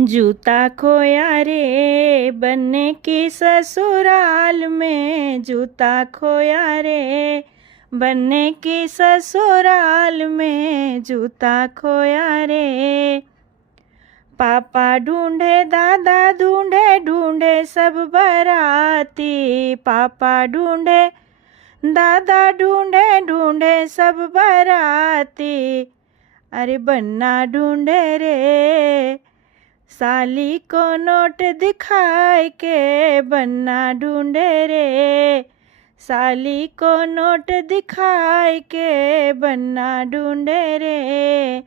जूता खोया रे बन्ने की ससुराल में, जूता खोया रे बन्ने की ससुराल में, जूता खोया रे। पापा ढूंढे दादा ढूंढे ढूंढे सब बराती, पापा ढूंढे दादा ढूंढे ढूंढे सब बराती। अरे बन्ना ढूंढे रे साली को नोट दिखाए के, बन्ना ढूंढे रे साली को नोट दिखाए के, बन्ना ढूंढे रे।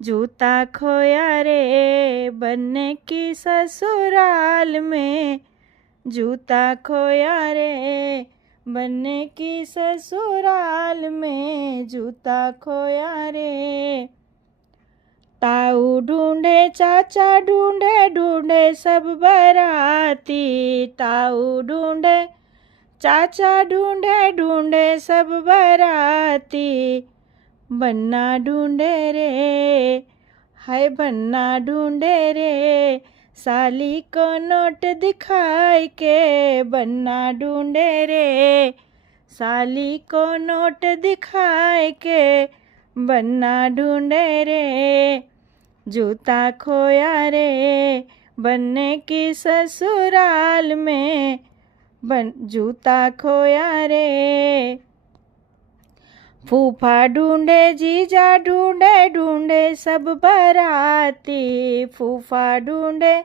जूता खोया रे बन्ने की ससुराल में, जूता खोया रे बन्ने की ससुराल में, जूता खोया रे। ताऊ ढूंढे चाचा ढूंढे ढूंढे सब बराती, ताऊ ढूंढे चाचा ढूंढे ढूंढे सब बराती। बन्ना ढूंढे रे हाय बन्ना ढूंढे रे साली को नोट दिखाए के, बन्ना ढूंढे रे साली को नोट दिखाए के, बन्ना ढूंढे रे। जूता खोया रे बन्ने की ससुराल में, जूता खोया रे। फूफा ढूंढे जीजा ढूंढे ढूंढे सब बराती, फूफा ढूंढे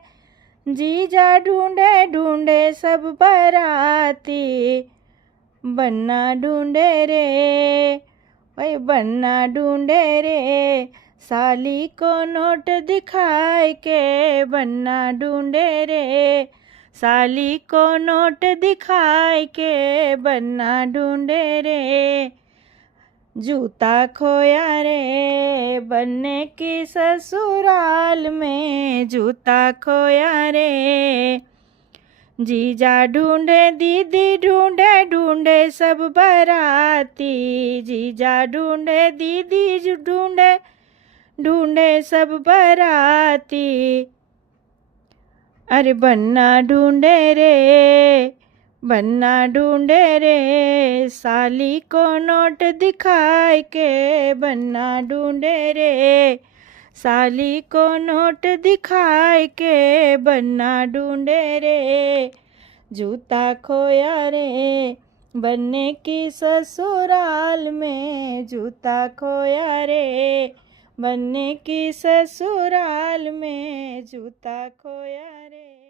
जीजा ढूंढे ढूंढे सब बराती। बन्ना ढूंढे रे ओए बन्ना ढूंढे रे साली को नोट दिखाए के, बन्ना ढूंढे रे साली को नोट दिखाए के, बन्ना ढूंढे रे। जूता खोया रे बन्ने की ससुराल में, जूता खोया रे। जीजा ढूंढे दीदी ढूंढे ढूंढे सब बराती, जीजा ढूंढे दीदी ढूंढे ढूंढे सब बराती। अरे बन्ना ढूंढे रे बन्ना ढूंढे रे साली को नोट दिखाए के, बन्ना ढूंढे रे साली को नोट दिखाए के, बन्ना ढूंढे रे। जूता खोया रे बन्ने की ससुराल में, जूता खोया रे बन्ने की ससुराल में, जूता खोया रे।